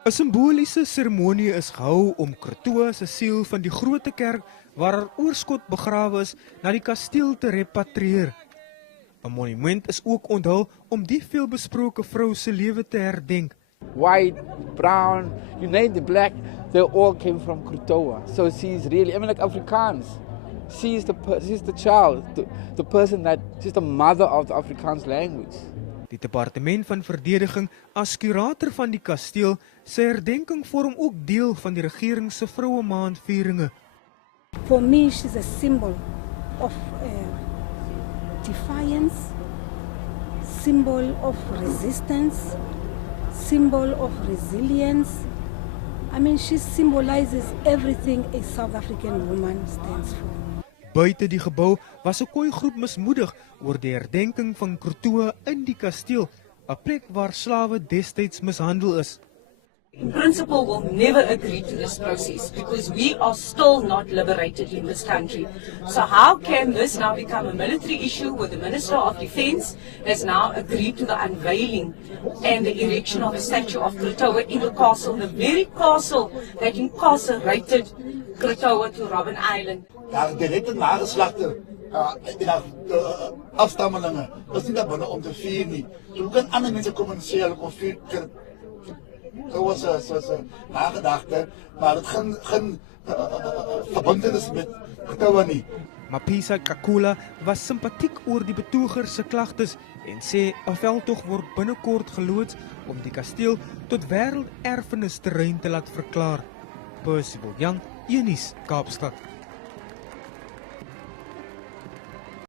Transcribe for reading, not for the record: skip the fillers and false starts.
'n Simboliese seremonie is gehou om Krotoa se siel van die Grote Kerk waar haar oorskot begrawe is, na die kasteel te repatrieer. 'n Monument is ook onthul om die veelbesproke vrou se lewe te herdenk. White, brown, you name the black, they all came from Krotoa. So she's really, I mean, like Afrikaans. She's the child, the person she's the mother of the Afrikaans language. Die Departement van Verdediging as kurator van die kasteel, sy herdenking vorm ook deel van die regering se Vroue Maand vieringe. For me, she's a symbol of defiance, symbol of resistance, symbol of resilience. I mean, she symbolizes everything a South African woman stands for. Buite die gebou was 'n kooigroep mismoedig oor die herdenking van Krotoa in die kasteel, 'n plek waar slawe destyds mishandel is. In principle, will never agree to this process because we are still not liberated in this country. So how can this now become a military issue where the Minister of Defence has now agreed to the unveiling and the erection of a statue of Krotoa in the castle, the very castle that incarcerated Krotoa to Robben Island? Ja, directe nageslachten afstammelingen, dat is niet dat om te vieren niet. Je kan andere mensen communiceren, conflicten. Dat was nagedacht, maar het geen verbondenis met Krotoa niet. Mapisa Kakula was sympathiek oor die betogers se klagtes en sê 'n veldtog word binnekort geloods om die kasteel tot wêrelderfenisterrein te laat verklaar. Percival Young, Unis, Kaapstad.